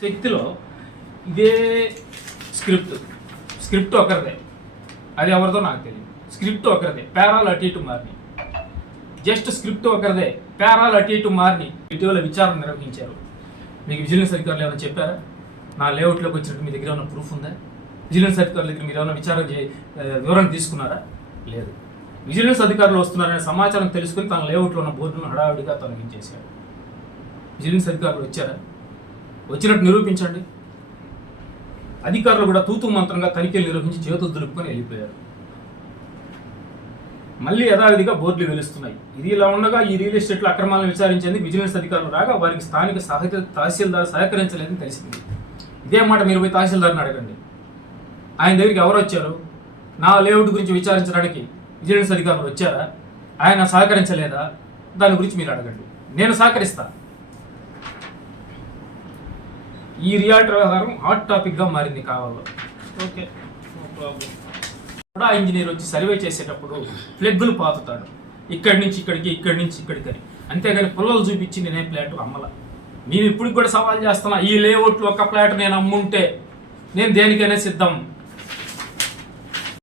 శక్తిలో ఇదే స్క్రిప్ట్ ఒకరిదే, అది ఎవరిదో నాకు తెలియదు. స్క్రిప్ట్ ఒకరిదే, పేరాలు అటు ఇటు మారినాయి. జస్ట్ స్క్రిప్ట్ ఒకరిదే, పేరాలు అటు ఇటు మారినాయి. ఇటీవల విచారణ నిర్వహించారు. మీకు విజిలెన్స్ అధికారులు ఏమైనా చెప్పారా? నా లేఅవుట్లోకి వచ్చినట్టు మీ దగ్గర ఏమైనా ప్రూఫ్ ఉందా? విజిలెన్స్ అధికారుల దగ్గర మీరు ఏమైనా వివరణ తీసుకున్నారా? లేదు. విజిలెన్స్ అధికారులు వస్తున్నారనే సమాచారం తెలుసుకుని తన లేఅవుట్లో ఉన్న బోర్డును హడావిడిగా తొలగించేశాడు. విజిలెన్స్ అధికారులు వచ్చారా? వచ్చినట్టు నిరూపించండి. అధికారులు కూడా తూతూ మంత్రంగా తనిఖీలు నిర్వహించి చేతులు దులుపుకొని వెళ్ళిపోయారు. మళ్ళీ యథావిధిగా బోర్డులు వెలుస్తున్నాయి. ఇది ఇలా ఉండగా ఈ రియల్ ఎస్టేట్ల అక్రమాలను విచారించేందుకు విజిలెన్స్ అధికారులు రాగా వారికి స్థానిక తహసీల్దార్ సహకరించలేదని తెలిసింది. ఇదే మాట మీరు పోయి తహసీల్దార్ని అడగండి. ఆయన దగ్గరికి ఎవరు వచ్చారు? నా లేఅవుట్ గురించి విచారించడానికి విజిలెన్స్ అధికారులు వచ్చారా? ఆయన సహకరించలేదా? దాని గురించి మీరు అడగండి, నేను సహకరిస్తా. ఈ రియాల్టర్ వ్యవహారం హాట్ టాపిక్గా మారింది కావాలో. Okay, no problem. కూడా ఇంజనీర్ వచ్చి సర్వే చేసేటప్పుడు ఫ్లెగ్గులు పాతుతాడు, ఇక్కడి నుంచి ఇక్కడికి, ఇక్కడి నుంచి ఇక్కడికి అని. అంతేగాని పుల్లలు చూపించి నేనే ఫ్లాట్ అమ్మల. నేను ఇప్పటికి కూడా సవాల్ చేస్తున్నా, ఈ లేఅవుట్లో ఒక ఫ్లాట్ నేను అమ్ముంటే నేను దేనికైనా సిద్ధం.